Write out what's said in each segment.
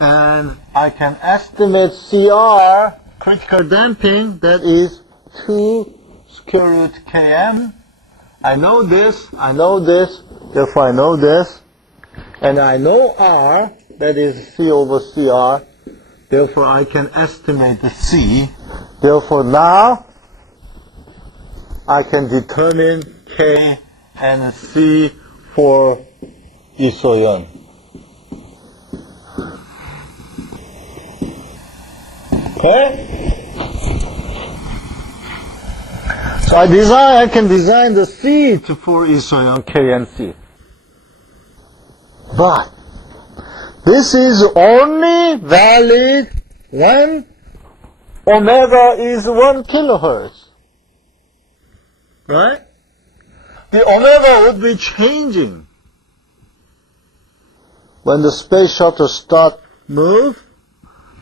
and I can estimate CR, critical damping, that is 2 square root Km. I know this, therefore I know this, and I know R, that is C over CR, therefore I can estimate the C. Therefore now I can determine K and C for 이소연. Okay? So I can design the C for 이소연 K and C. But this is only valid when omega is 1 kilohertz. Right? The omega would be changing. When the space shuttle start move,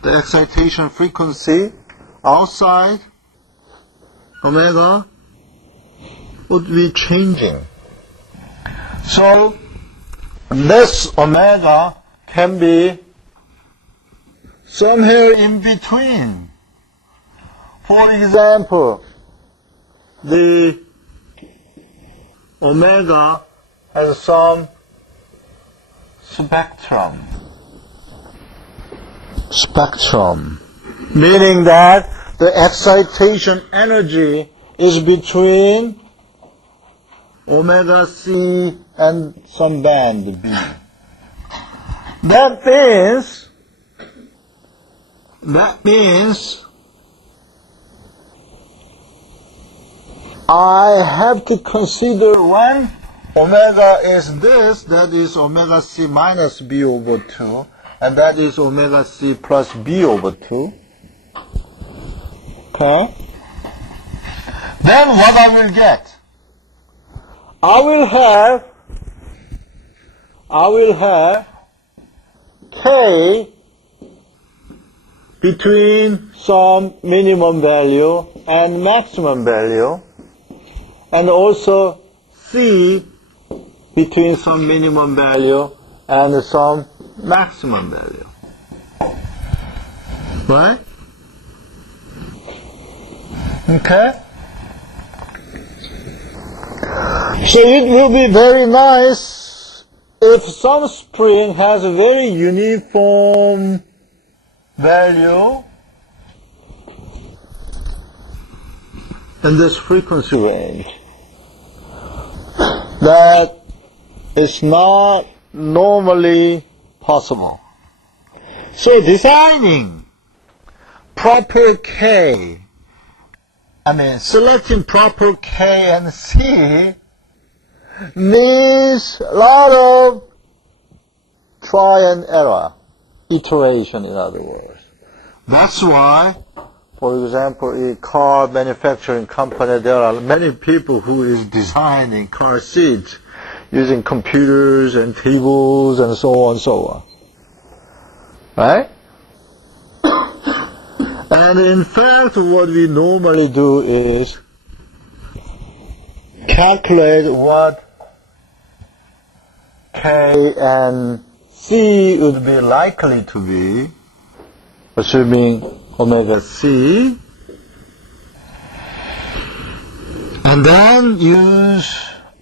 the excitation frequency outside omega would be changing. So this omega can be somewhere in between. For example, the omega has some spectrum, meaning that the excitation energy is between omega C and some band B. That means I have to consider when omega is this, that is omega C minus B over 2, and that is omega C plus B over 2. Okay? Then what I will get? I will have K between some minimum value and maximum value, and also C between some minimum value and some maximum value. Right? Okay? So it will be very nice if some spring has a very uniform value in this frequency range. That is not normally possible. So designing proper K, selecting proper K and C means a lot of try and error, iteration in other words. That's why, for example, in car manufacturing company, there are many people who is designing car seats using computers and tables and so on and so on. Right? And in fact, what we normally do is calculate what K and C would be likely to be, assuming omega C, and then use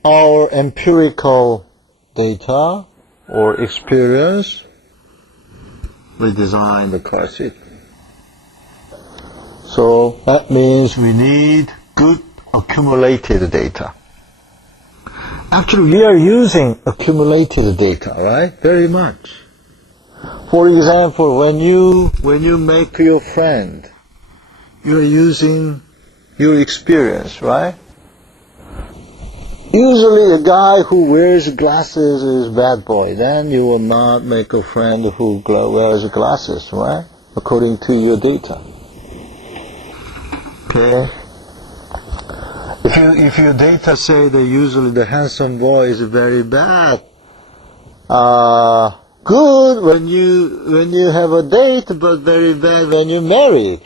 our empirical data or experience. We design the car seat. So that means we need good accumulated data. Actually, we are using accumulated data, right? Very much. For example, when you make your friend, you are using your experience, right? Usually a guy who wears glasses is a bad boy. Then you will not make a friend who wears glasses, right? According to your data. Okay? If your data say that usually the handsome boy is very bad, good when you have a date, but very bad when you're married.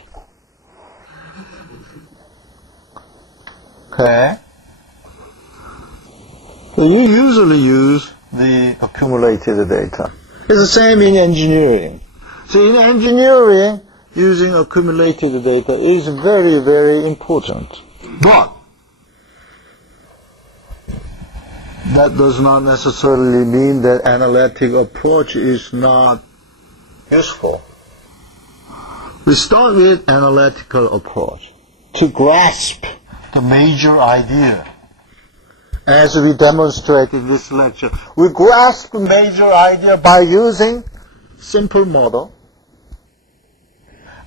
Okay? So you usually use the accumulated data. It's the same in engineering. So in engineering, using accumulated data is very, very important. But that does not necessarily mean that analytic approach is not useful. We start with analytical approach to grasp the major idea. As we demonstrate in this lecture, we grasp the major idea by using simple model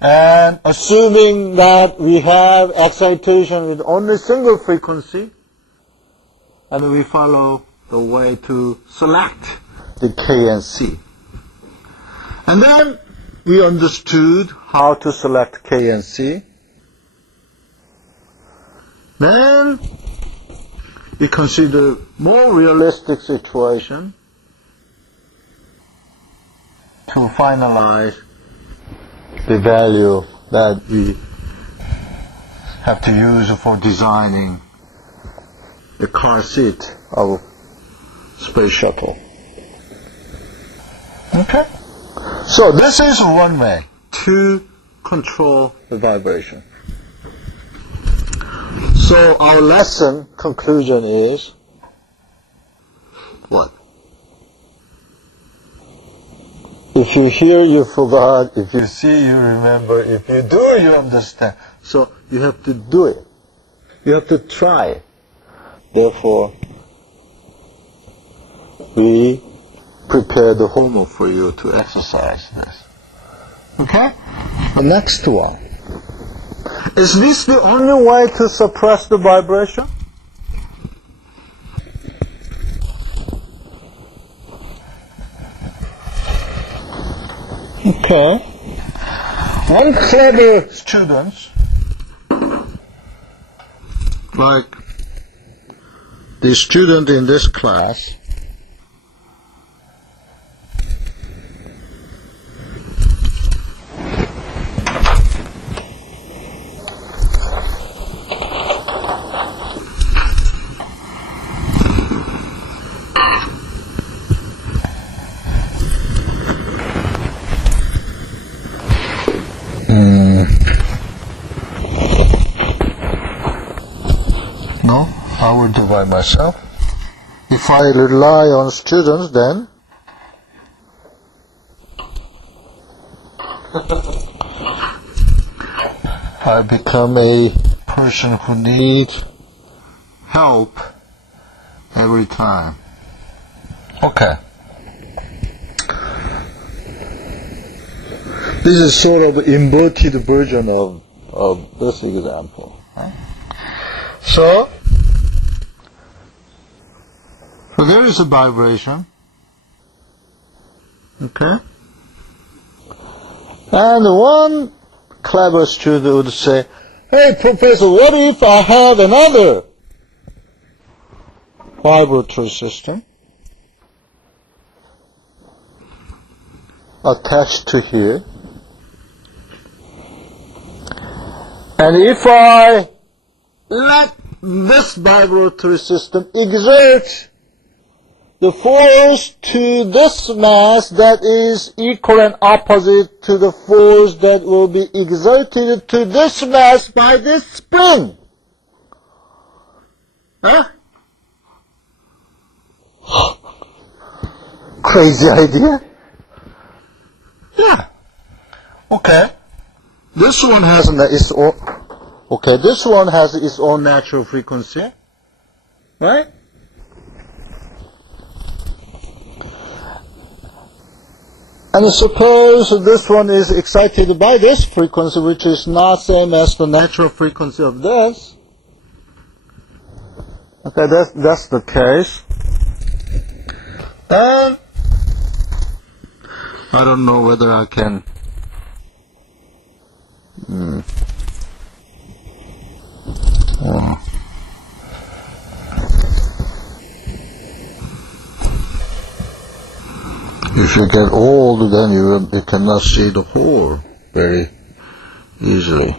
and assuming that we have excitation with only single frequency, and we follow the way to select the K and C. And then we understood how to select K and C. Then we consider more realistic situation to finalize the value that we have to use for designing the car seat of space shuttle. Okay? So this is one way to control the vibration. So our lesson conclusion is what? If you hear, you forgot. If you see, you remember. If you do, you understand. So you have to do it. You have to try it. Therefore, we prepare the homework for you to exercise this. Okay? The next one. Is this the only way to suppress the vibration? Okay. One clever student, like the student in this class, no, I will do by myself. If I rely on students, then I become a person who needs help every time. Okay. This is sort of inverted version of this example. Right? So there is a vibration. Okay? And one clever student would say, hey, professor, what if I have another vibratory system attached to here? And if I let this vibratory system exert the force to this mass that is equal and opposite to the force that will be exerted to this mass by this spring. Huh? Crazy idea? Yeah. Okay. This one has its own. Okay, this one has its own natural frequency, right? And suppose this one is excited by this frequency, which is not same as the natural frequency of this. Okay, that's the case. Then I don't know whether I can. If you get old, then you cannot see the whole very easily.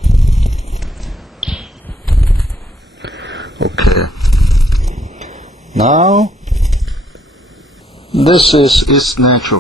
Okay. Now, This is its natural